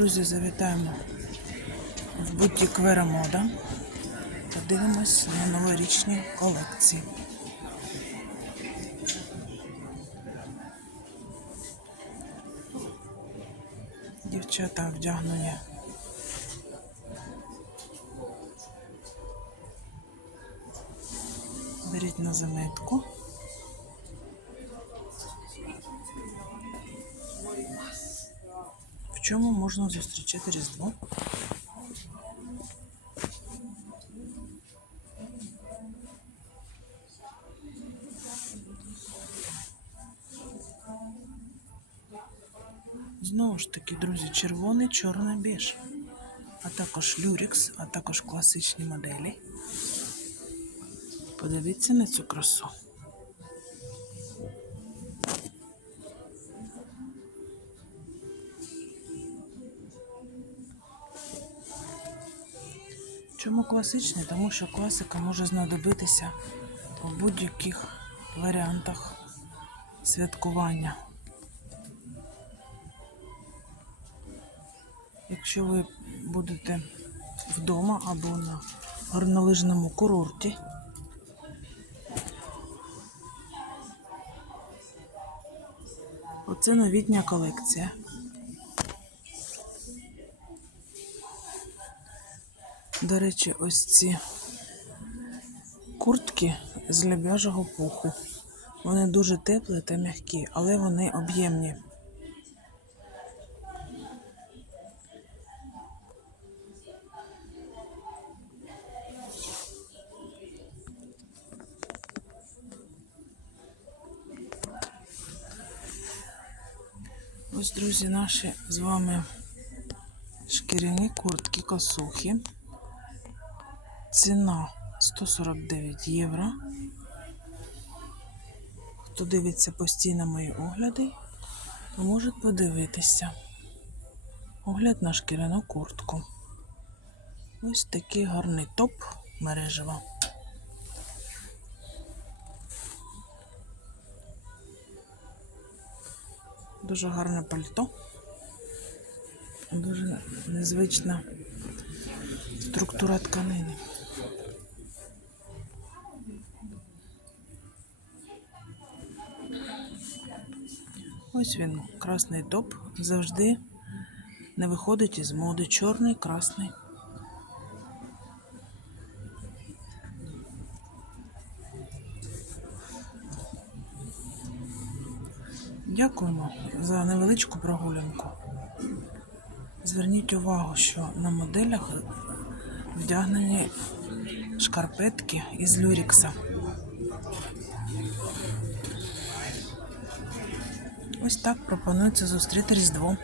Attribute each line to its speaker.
Speaker 1: Друзі, завітаємо в бутік Вера Мода. Подивимось на новорічні колекції. Дівчата вдягнені. Беріть на заметку. Чому можна зустрічати Різдво? Знову ж таки, друзі, червоний, чорний біж. А також люрікс, а також класичні моделі. Подивіться на цю красу. Чому класичний? Тому що класика може знадобитися у будь-яких варіантах святкування. Якщо ви будете вдома або на горнолижному курорті, оце новітня колекція. До речі, ось ці куртки з лебяжого пуху. Вони дуже теплі та м'які, але вони об'ємні. Ось, друзі, наші з вами шкіряні куртки косухи. Ціна 149 євро. Хто дивиться постійно мої огляди, то може подивитися. Огляд на шкіряну куртку. Ось такий гарний топ мережева. Дуже гарне пальто. Дуже незвична структура тканини. Ось він, красний топ, завжди не виходить із моди. Чорний, красний. Дякуємо за невеличку прогулянку. Зверніть увагу, що на моделях вдягнені шкарпетки із люрікса. Ось так пропонується зустріти Різдво.